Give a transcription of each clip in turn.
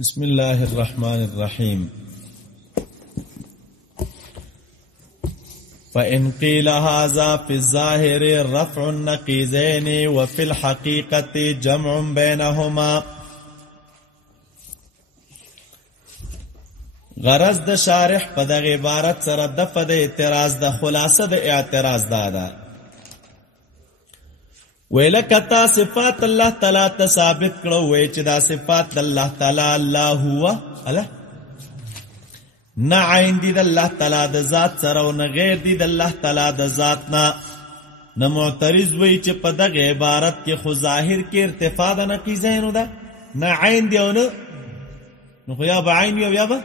بسم الله الرحمن الرحيم. فإن قيل هذا في الظاهر رفع النقيضين وفي الحقيقة جمع بينهما. غرض د شارح په دغه عبارت سره دفع د اعتراض د خلاصه د اعتراض دادا ویلکتا صفات الله تعالی ته ثابت کړو وای چې دا صفات الله تعالی الله هو الله نه عین دي د الله تعالی د ذات سره او نه غیر دي د الله تعالی د ذات نه معترض وای چې په دغه عبارت کې خو ظاهر کې ارتفاع د نقیضین ده نه عین دی او نو خو یا به عین یو یا به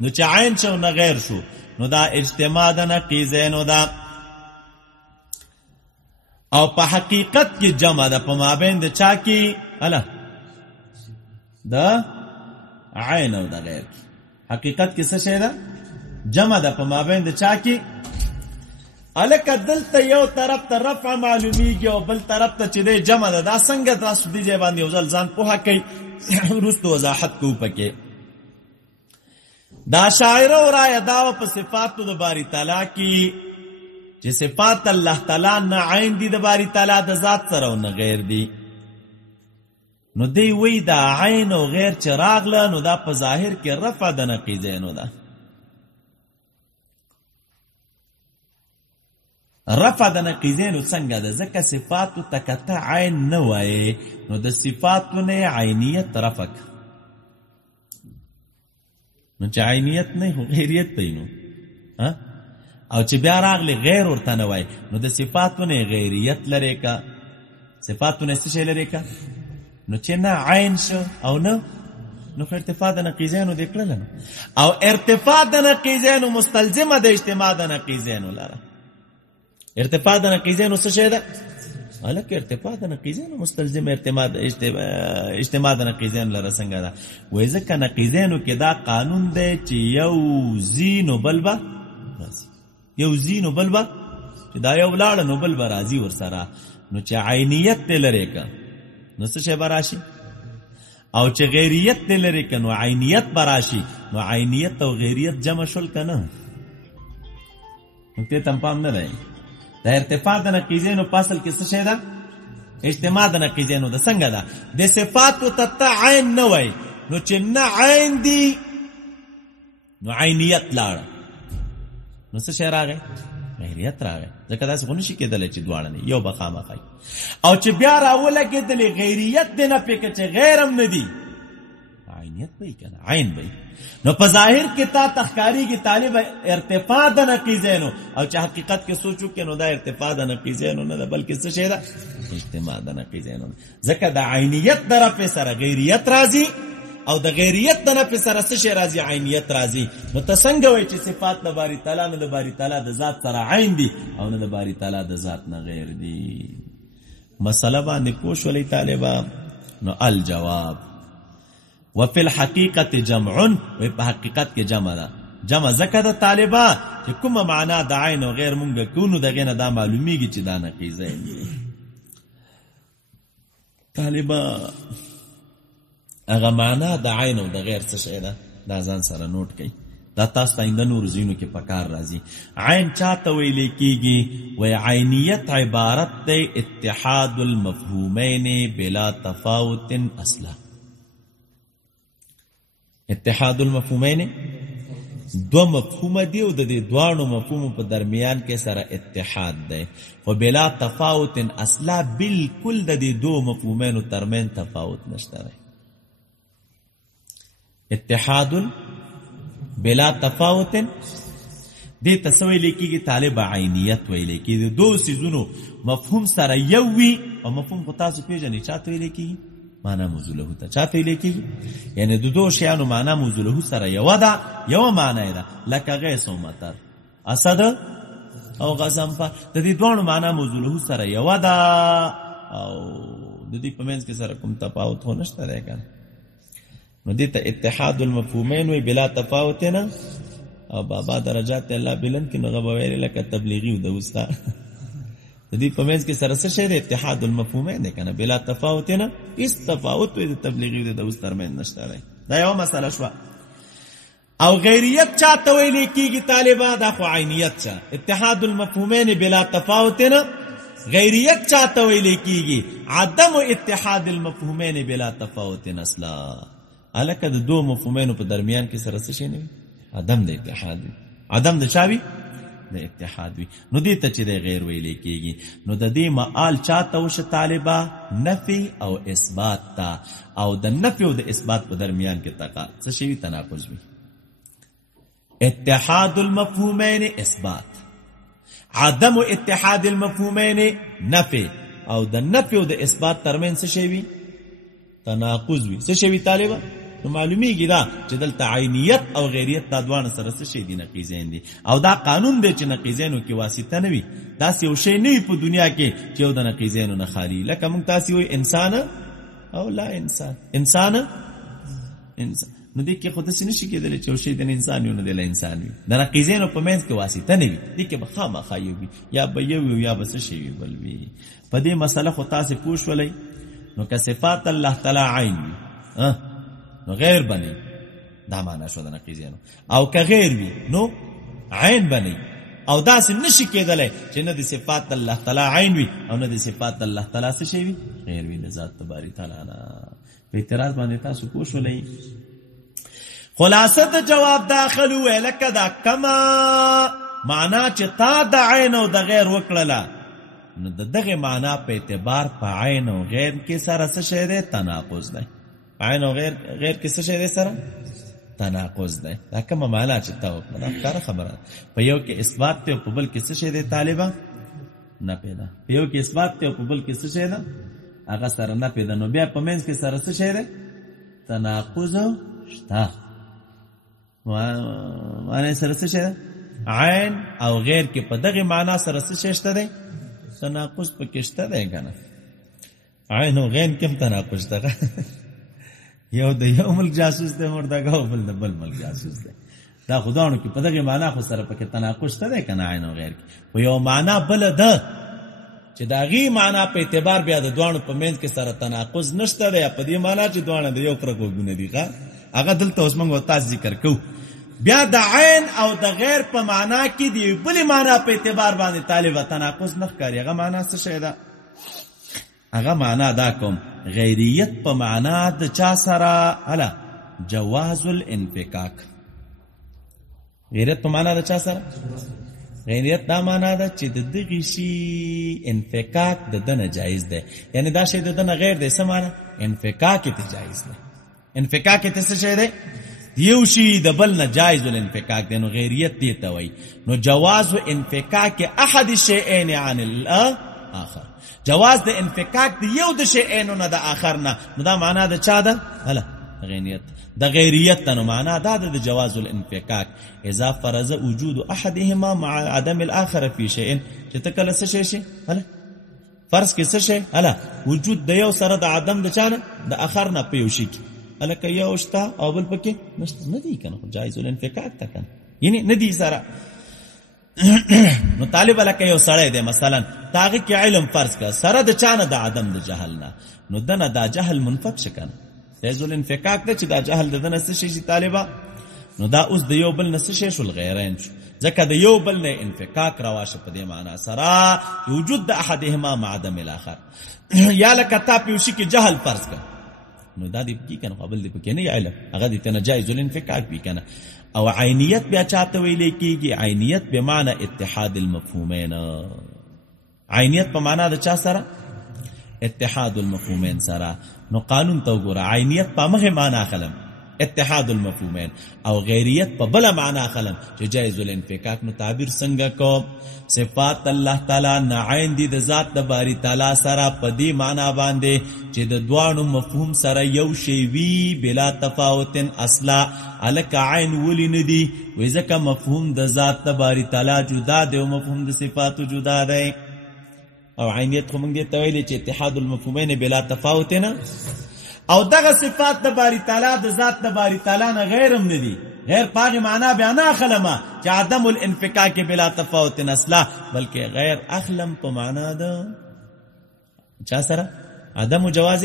نو چې عین شو نه غیر شو نو دا اجتماع د نقیضین ده او په حقیقت کې جمع ده په مابین د چا کې الا د عین او د غیر حقیقت کې څه شی ده جمع ده په مابین د چا کې الک دلته یو طرف ته رفع معلومیږي او بل طرف ته چې د جمع ده دا څنګه تاسو دې ځای باندې یو ځل ځان پوهه کوي وروسته وضاحت کوو پکې دا شاعر او رایه دا په صفاتو د باری تعالی کې چې صفات الله تعالی نه عین دي د باری تعالی د ذات سره او نه غیر دي نو دی وی دا عین او غیر چې راغله نو دا په ظاهر کې رفع د نقیضینو ده رفع د نقیضینو څنګه ده ځکه صفاتو تکته عین نه وایي نو د صفاتو نه عینیت رفع نو چې عینیت نه هو غیریت پینو او چې بیا راغلی غیر ورته نه وای نو د صفاتو نه غیریت لري کا صفاتو نه څه شی لري کا نو چې نه عین شو او نه نو ارتفاع د نقیضینو د کړل او ارتفاع د نقیضینو مستلزمه د اجتماع د نقیضینو لره ارتفاع د نقیضینو څه شی ده الک ارتفاع د نقیضینو مستلزم اجتماع د نقیضین لره څنګه ده وای ځکه نقیضینو کې دا قانون دی چې یو زینو بلبه یو زینو بلبه چې دا یو لاړه نو بل به راځي ورسره نو چې عینیت دې لري که نو څه شی به راشي او چې غیریت دې لري که نو عینیت به راشي نو عینیت او غیریت جمع شول که نه نو ته تم پام نه دی دا ارتفاع د نقیضینو په اصل کې څه شی ده اجتماع د نقیضینو ده څنګه ده د صفاتو ته عین نه وای نو چې نه عین دي نو عینیت لاړه نو څه شی راغی غیریت راغی ځکه داسې خو نشي کېدلی چې دواړه نه یو به خامخا او چې بیا راولګېدلې غیریت دې نه پکې چې غیر هم نه دي عینیت به یې که نه عین به نو په ظاهر کې تا تخکاریږي طالب ارتفاع د نقیضینو او چې حقیقت کې سوچو کې نو دا ارتفاع د نقیضینو نه ده بلکې څه شی ده اجتماع د نقیضینو ځکه د عینیت د رفع سره غیریت راځي او د غیریت د نفي سره څه شی راځي عینیت راځي نو ته څنګه وایي چې صفات د باری تعالی نه د باری تعالی د ذات سره عین دي او نه د باری تعالی د ذات نه غیر دي مسله باندې پوه شولې طالبا نو الجواب وفي الحقيقه جمع و په حقیقت کې جمع ده جمع ځکه د طالبا چې کومه معنا د عین او غیر مونږ کوو دغه نه دا معلومیږي چې دا نقیضه دي طالبا اغه معنا د عین او د غیر څه شی ده دا ځان سره نوٹ کړئ دا تاسو ته د نور زینو کې پکار راځي عین چاته ویل کېږي و عینیت عبارت ده اتحاد المفهومین بلا تفاوت اصلا اتحاد المفهومین دو مفهوم دی او د دې دوانو مفهوم په درمیان کې سره اتحاد ده او بلا تفاوت اصلا بالکل د دې دو مفهومینو ترمن تفاوت نشته اتحاد بلا تفاوت دې تسوی لیکيږي طالب عینیت ویل کېږي دو سيزونو مفهوم سره یو وي او مفهوم کو تاسو پیژنې چاته ویل کېږي معنا موضوع له ته چاته ویل کېږي یعنی د دو شیانو معنا موضوع له سره یو ده یو معنا ده لکه غیث او مطر اسد او غزنفر د دې دوه معنا موضوع له سره یو ده او د دې په منځ کې سره کوم تفاوت نشته راګل نو دیتا اتحاد المفهومین وی بلا تفاوتنا او بابا درجات الله بلند کی نغبا ویلی لکا تبلیغی و دوستا د دې په منځ کې سره څه شی دی؟ اتحاد المفهومین دی کنه، بلا تفاوت نه هیڅ تفاوت د تبلیغي د اوس ترمنځ نشته دی. دا یو مسله شوه. او غیریت چاته ویل کیږي طالبا؟ دا خو عینیت چا. اتحاد المفهومین بلا تفاوت نه غیریت چاته ویل کیږي؟ عدم اتحاد المفهومین بلا تفاوت اصلا. الکه د دوه مفهومینو په درمیان کې سره څه شي نه وي؟ عدم د اتحاد وي. عدم د چا وي؟ د اتحاد وي. نو دې ته چې د غیر ویل کیږي، نو د دې معال چاته وشه طالبا؟ نفي او اثبات تا. او د نفي او د اثبات په درمیان کې څه شي وي؟ تناقض وي. اتحاد المفهومین اثبات، عدم اتحاد المفهومین نفي، او د نفي او د اثبات ترمنځ څه شي وي؟ تناقض وي. څه شي وي طالبا؟ نو معلومیږي دا چې دلته عینیت او غیریت دا دوانه سره څه شي دي؟ نقیضین دي. او دا قانون دی چې نقیضینو کې واسطه نه وي. داسې یو شی نه وي په دنیا کې چې یو د نقیضینو نه خالي. لکه موږ تاسې وایي انسان او لا انسان، انسان انسان. نو دې کې خو داسې نه شي کېدلی چې یو شی د انسان وي نو د انسان وي. د نقیضینو په منځ کې واسطه نه وي. دې کې به خامخا یو وي، یا به یو وي یا به څه شی وي بل وي. په دې مسله خو تاسې پوه شولئ. نو که صفات الله تعالی عین وي نو غیر بنی، دا معنا شو د نقیضینو. او که غیر وي نو عین بنی. او داسې نشي کېدلی چې نه د صفات الله تعالی عین وي او نه د صفات الله تعالی څه شی وي؟ غیر وي. د ذات تبارک تعالی نه په اعتراض باندې تاسو پوه شولئ. خلاصه د جواب داخلو لکه دا کما معنا چې تا د عین او د غیر وکړله، نو دغه معنا په اعتبار په عین او غیر کې سره څه شی دی؟ تناقض دی. عین او غیر کې څه شی دی؟ سره تناقض دی. دا کومه معنا چې تا وکړه دا ښکاره خبره. په یو کې اثبات دی او په بل کې څه شی دی طالبه؟ نه پیدا. په یو کې اثبات دی او په بل کې څه شی ده؟ هغه سره نه پیدا. نو بیا په منځ کې سره څه شی دی؟ تناقض شته. معنی سره څه شی ده؟ عین او غیر کې په دغه معنا سره څه شی شته دی؟ تناقض پکې شته دی کنه. عین او غیر کې تناقض شته. یو د یو ملک جاسوس دی مردګه او بل د بل ملک جاسوس دی. دا خدانو کې په دغه معنا خو سره پکې تناقض شته دی کنه. عین او غیر کې په یو معنا بل ده چې دا غي معنا په اعتبار بیا د دوانو په منځ کې سره تناقض نشته دی. په دې معنا چې دوانه د یو کرګونه دي هغه دلته اوس موږ تاسو ذکر کوو. بیا د عین او د غیر په معنا کې دی بل معنا په اعتبار باندې طالب تناقض نه ښکاري. هغه معنا څه شی ده؟ هغه معنا دا کوم غیریت په معنا د چا سره؟ هلا جواز الانفکاک. غیریت په معنا د چا سره؟ غیریت دا معنا ده چې د دغه شی انفکاک د دنه جایز ده. یعنی دا شی د دنه غیر ده. څه معنا؟ انفکاک ته جایز ده. انفکاک ته څه شی ده؟ یو شی د بل نه جایز الانفکاک ده. نو غیریت دی ته وای. نو جواز انفکاک احد الشیئین عن الاخر. جواز د انفکاک دی یو د شیئین نه د اخر نه. نو دا معنا د چا ده؟ هلا غیریت. د غیریت نو معنا دا د جواز الانفکاک اذا فرض وجود احدهما مع عدم الاخر في شيء. چې تکله څه شي؟ هلا فرض کې څه شي؟ هلا وجود د یو سره د عدم د چانه د اخر نه په یو شي کې الکه یو شته او بل پکې نشته. نه دی کنه جایز الانفکاک تا کنه. یعنی نه دی سره. نو طالب الکه یو سړی دی مثلا تاغه کې علم فرض کا سره د چانه د عدم د جهل نه. نو دنه دا جهل منفک شکنه. جایز الانفکاک ته چې دا جهل د دنه څه شي طالبا؟ نو دا اوس د یو بل نه څه شي شول؟ غیرین شو. ځکه د یو بل نه انفکاک رواشه په دې معنا سره وجود د احدهما مع عدم الاخر. یا لکه تا په شي کې جهل فرض کا نو دا دې کې کنه قبل دې کې نه علم هغه دې ته جایز الانفکاک به کنه. او عینیت بیا چاته ویل کېږي؟ عینیت به معنی اتحاد المفهومین. عینیت په معنا د چا سره؟ اتحاد المفهومین سره. نو قانون ته وګوره. عینیت په مخه معنا خلم اتحاد المفهومین او غیریت په بل معنا خلم چې جایز الانفکاک. نو تعبیر څنګه کو؟ صفات الله تعالی نه عین دي د ذات د باری تعالی سره په دې معنا باندې چې د دوانو مفهوم سره یو شی وی بلا تفاوت اصلا. الک عین ولې نه دي؟ وې ځکه مفهوم د ذات د باری تعالی جدا دی او مفهوم د صفات جدا دی. او عینیت کوم دې ته ویل چې اتحاد المفهومین بلا تفاوت نه. او دغه صفات د باری تعالی د ذات د باری تعالی نه غیرم نه دي. غیر پاغی معنا بیان اخلما چه عدم الانفکاک بلا تفاوت اصلا بلکہ غیر اخلم پا معنا دا چا سره عدم جواز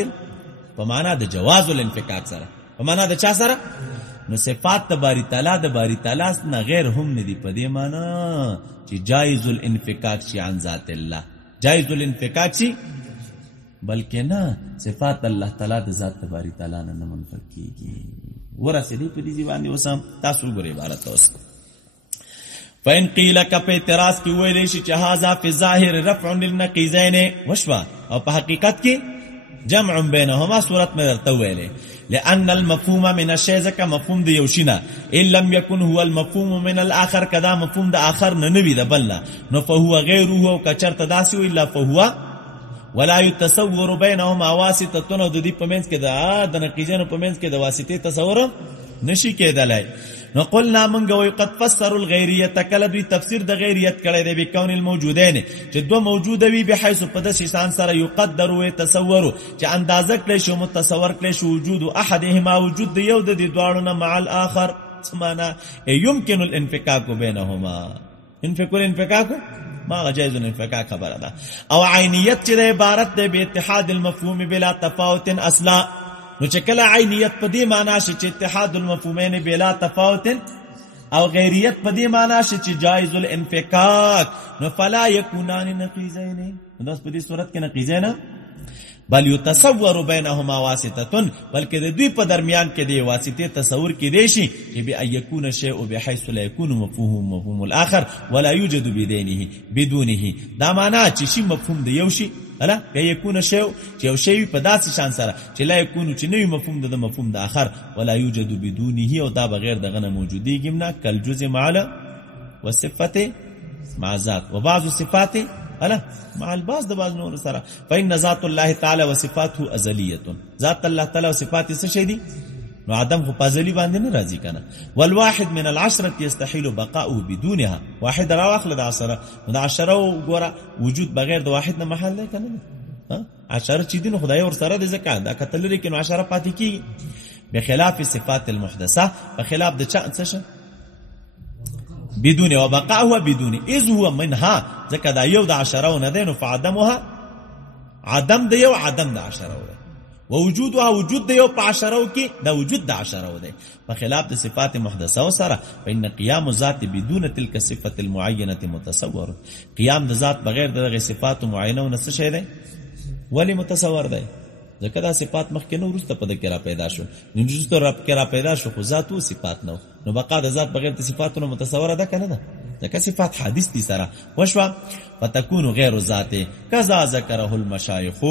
پا معنا دا جواز الانفکاک سره پا معنا دا چا سره نو صفات دا باری تعالی نا غیر هم ندی پا دی معنا چی جائز الانفکاک چی عن ذات اللہ جائز الانفکاک چی بلکہ نا صفات اللہ تعالی دا ذات باری تعالی نا منفک کی گی ورسیدی پا دی زیبانی وسام تاسو گر عبارت ہوسکو فإن قیل کا پہ اعتراض کی ویلیشی چہازا فی ظاہر رفع للنقیزین وشوا اور پا حقیقت کی جمع بینہما صورت میں درتا ویلے لأن المفهوم من الشيء کا مفهوم دی یوشینا ان لم يكن هو المفهوم من الاخر کدا مفهوم دا آخر ننوی دا بلنا نو فهو غیره کچرت داسیو الا فهو ولا يتصور بينهما واسطه د دې پمنس کې د نقیزانو پمنس کې د واسطه تصور نشي کېدلای نو قلنا من وي قد فسر الغيريه تکلد تفسیر د غیریت کړي دی بكون الموجودين چې دو موجود وي بحيث په د شان سره يقدر و تصور چې اندازه کړي شو متصور کړي شو وجود احدهما وجود یو د دې دواړو نه مع الاخر سمانا يمكن الانفكاك بينهما الانفكاك ما جائز الانفكاك خبر ده او عینیت چې عبارت ده به اتحاد المفهوم بلا تفاوت اصلا نو چې کله عینیت په دې معنا شي چې اتحاد المفهومین بلا تفاوت او غیریت په دې معنا شي چې جائز الانفکاک نو فلا یکونان نقیزین نو په دې صورت کې نقیزین بل یتصور بینهما واسطه بلکې د دوی په درمیان کې دی واسطه تصور کې دی شي چې به یکون شیء بحيث لا يكون مفهوم الاخر ولا يوجد بدونه دا معنا چې شی مفهوم دی یو شي الا یکون شیء چې یو شی په داسې شان سره چې لا یکون چې نوې مفهوم د مفهوم د اخر ولا يوجد بدونه او دا بغیر دغه نه موجودیږي نه کل جزء مع والصفه مع ذات وبعض الصفات الا مع البعض د بعض نور سره فإن ذات الله تعالی وصفاته ازلیه ذات الله تعالی او صفات څه شي دي نو عدم خو پازلی باندې نه راضی کنه والواحد من العشره يستحيل بقاؤه بدونها واحد را واخل د عشره د عشره ګوره وجود بغیر د واحد نه محل نه کنه ها عشره چې دین خدای ور سره د زکات دا کتل لري کنه عشره پاتې کی بخلاف صفات المحدثه بخلاف د چا څه بدون وبقاؤها بدون اذ هو منها ذکر دا یو د عشره نه دین فعدمها عدم د یو عدم د عشره ووجودها وجود د یو په عشره کې دا وجود د عشره ده په خلاف د صفات محدثه سره فإن قيام ذات بدون تلك الصفه المعينه متصور قيام د ذات بغیر دغه صفات معینه نه څه شي ده ولی متصور ده ځکه دا صفات مخکې نو ورسته په دکې را پیدا شو نجوست رب کې را پیدا شو خو ذات او صفات نو بقا د ذات بغیر د صفاتونو متصوره ده کنه ده ځکه صفات حادث دي سره وشوا فتكون غیر ذات کذا ذکره المشایخ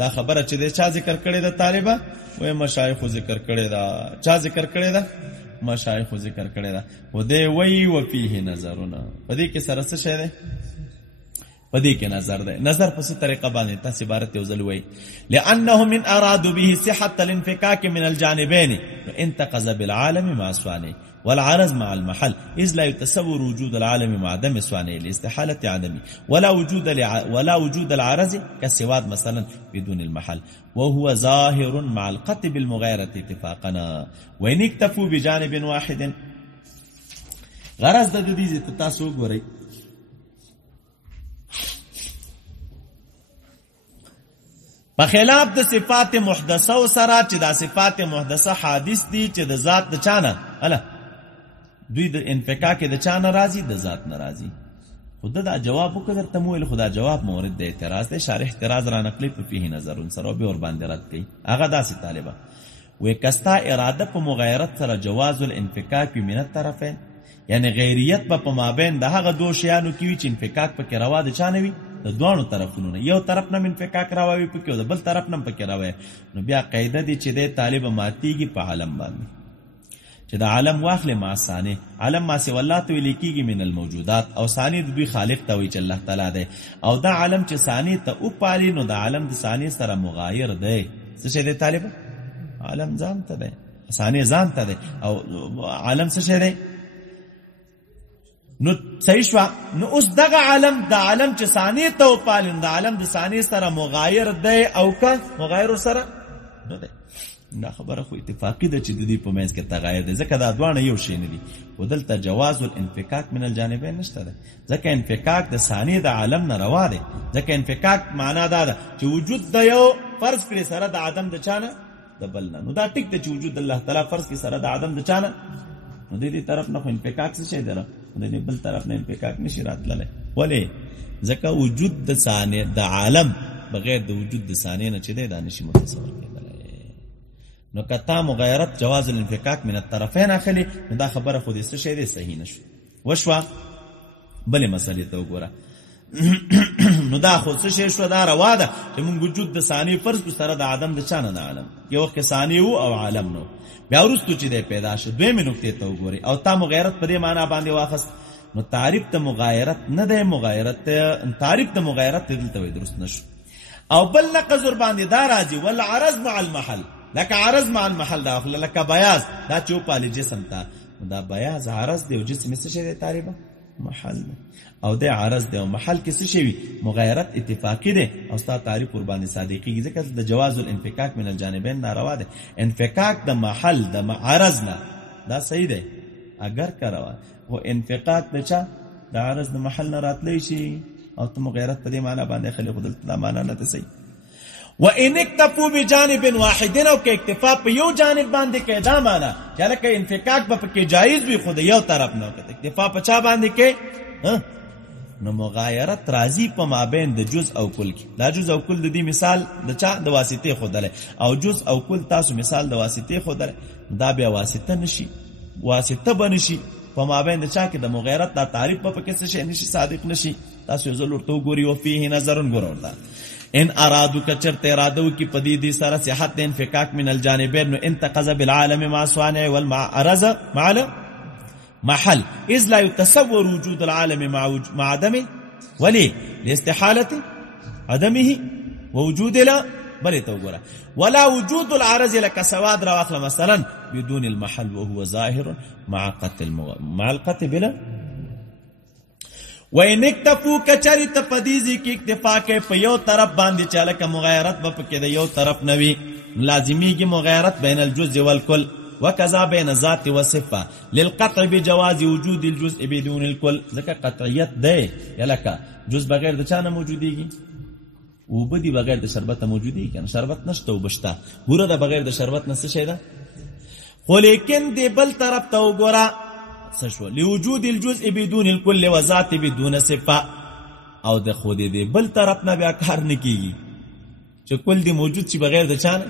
دا خبره چې د چا ذکر کړي د طالبہ وې مشایخ ذکر کړي دا چا ذکر کړي دا مشایخ ذکر کړي دا و دې وی و فيه نظرنا په دې کې سره څه شه ده پدې کې نظر ده نظر په څه طریقه باندې تاسو عبارت یو ځل وای لانهم من ارادوا به صحه الانفكاك من الجانبين انتقض بالعالم مع سوانه والعرض مع المحل اذ لا يتصور وجود العالم مع عدم سوانه لاستحاله عدمه ولا وجود العرض كالسواد مثلا بدون المحل وهو ظاهر مع القطع بالمغايره اتفاقنا وان اكتفوا بجانب واحد غرض د دې تاسو ګورئ په خلاف د صفات محدثه او سره چې د صفات محدثه حادث دي چې د ذات د چانه الا دوی د انفکاک د چانه راضي د ذات ناراضي خود دا جواب وکړ ته مو له خدا جواب مورد د اعتراض ته شارح اعتراض را نقلی په فيه نظر سره به اور باندې رد کړي هغه داسې طالبہ وې کستا اراده په مغایرت سره جواز الانفکاک من الطرفین یعنی غیریت په مابین د هغه دوه شیانو کې چې انفکاک په روا د چانه وي د دوانو طرفونو یو طرف نه انفکاک راوي په کې او د بل طرف نه پکې راوي نو بیا قاعده دي چې د طالب ماتيږي په عالم باندې چې د عالم واخله ما ثاني عالم ما سي والله تو لیکيږي من الموجودات او ثاني د دوی خالق ته وي چې الله تعالی دی او دا عالم چې ثاني ته او پالي نو د عالم د ثاني سره مغایر دی څه شي دی طالب عالم ځان ته دی ثاني ځان ته دی او عالم څه شي دی نو صحیح شو نو اوس دغه عالم د عالم چې ثاني ته او پالي د عالم د ثاني سره مغایر دی او که مغایر سره نه دی دا خبره خو اتفاقی ده چې د دې په منځ کې تغایر دی، ځکه دا دواړه یو شی نه دي. خو دلته جواز الانفکاک من الجانبین نشته ده، ځکه انفکاک د ثاني د عالم نه روا دی. ځکه انفکاک معنا دا ده چې وجود د یو فرض کړي سره د عدم د چانه د بل نه. نو دا ټیک ده چې وجود الله تعالی فرض کړي سره د عدم د چانه، نو د دې طرف نه خو انفکاک څه شي ده، د دې بل طرف نه انفکاک نشي راتللی. ولې؟ ځکه وجود د ثاني د عالم بغیر د وجود د ثاني نه چې دی دا نشي متصور کېدلی. نو کتا مغایرت جواز الانفکاک من الطرفین اخلي، نو دا خبره خو دې څه شی دی صحیح نشو. وشوه بلې مسئلې ته وګوره. نو دا خو څه شی شو؟ دا روا ده چې مونږ وجود د ثاني فرض کو سره د عدم د چانه د عالم، یو وخت ثاني وو او عالم نو، بیا وروسته چې دی پیدا شو. دویمې نکتې ته وګورئ، او تا مغایرت په دې معنا باندې واخست، نو تعریف د مغایرت نه دی، مغایرت تعریف د مغایرت دلته وی درست نشو. او بل لقز ور باندې دا راځي والعرض مع المحل، لکه عرض مع المحل داخله، لکه بیاض دا چوپالی جسم تا، دا بیاض عرض دی او جسم څه شی دی تعریفه محل دی، او د عرض دی او محل کې څه شی وي مغایرت اتفاقی دی، او ستا تعریف ور باندې صادقیږي، ځکه د جواز الانفکاک من الجانبین ناروا دی. انفکاک د محل د عرض نه دا صحیح دی اگر کروا، او انفکاک د چا د عرض د محل نه راتلی شي، او ته مغایرت په دې معنا باندې خلک خپل د معنا نه صحیح. وان اکتفوا بجانب واحد، او که اکتفا په یو جانب باندې کې دا معنا چې لکه انفکاک په کې جایز وي خو د یو طرف نه، که اکتفا په چا باندې کې نو مغایرت راځي په مابین د جزء او کل کې. دا جزء او کل د دې مثال د چا د واسطې خودله، او جزء او کل تاسو مثال د واسطې خودله، دا بیا واسطه نشي، واسطه بنشي په مابین د چا کې د مغایرت دا تعریف په کې څه شي نشي صادق نشي. تاسو یو ځل ورته وګورئ، او فيه نظرن ګورئ. ان ارادو کچرت ارادو کی پدیدی سره صحت انفکاک من الجانبین، نو انتقض بالعالم مع صانع والمعرض مع محل، اذ لا يتصور وجود العالم مع عدمه، ولي لاستحالة عدمه ووجود لا بل توغرا، ولا وجود العرض لك سواد رواخل مثلا بدون المحل وهو ظاهر مع القتل بلا. وَإِنْ اكْتَفُوا کچری تفدیزی کی اکتفا کے پیو طرف باندې چاله که مغایرت بپکې د یو طرف نوی، لازمی کی مغایرت بین الجزء والکل، وکذا بین ذات و صفه للقطع بجواز وجود الجزء بدون الكل. ځکه قطعیت ده یلکه جزء بغیر د چانه موجودیږي، او بدی بغیر د شربت موجودیږي، کنه شربت نشته او بشتا ګوره د بغیر د شربت نه څه شي ده. خو لیکن دی بل طرف ته وګوره سشو لوجود الجزء بدون الكل وذات بدون صفه، او د خود دې بل طرف نه بیا کار نکېږي چې کل دی موجود چې بغیر د چانه،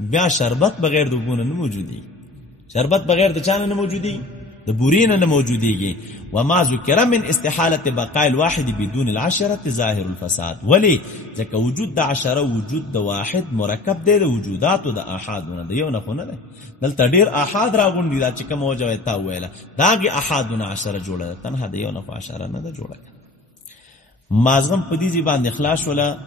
بیا شربت بغیر د بونه نه موجودي، شربت بغیر د چانه نه موجودي، د بورین نه موجوديږي. وما ذکر من استحاله بقاء الواحد بدون العشره ظاهر الفساد، ولی ځکه وجود د عشره وجود د واحد مرکب دی د وجودات او د احادونه د یو نه خو نه دی. دلته ډیر احاد راغونډي دا چې کوم وجه تا ویله داغه احادونه عشره جوړه، تنها د یو نه خو عشره نه ده جوړه. مازغم په دې باندې خلاص ولا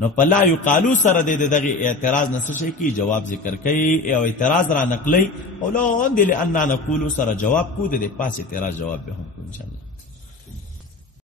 نو پلا یقالو سره دغه اعتراض نشه شي کی جواب ذکر کوي او اعتراض را نقلی او لو اندل ان نقول سره جواب کو د پاس اعتراض جواب به هم ان شاء الله.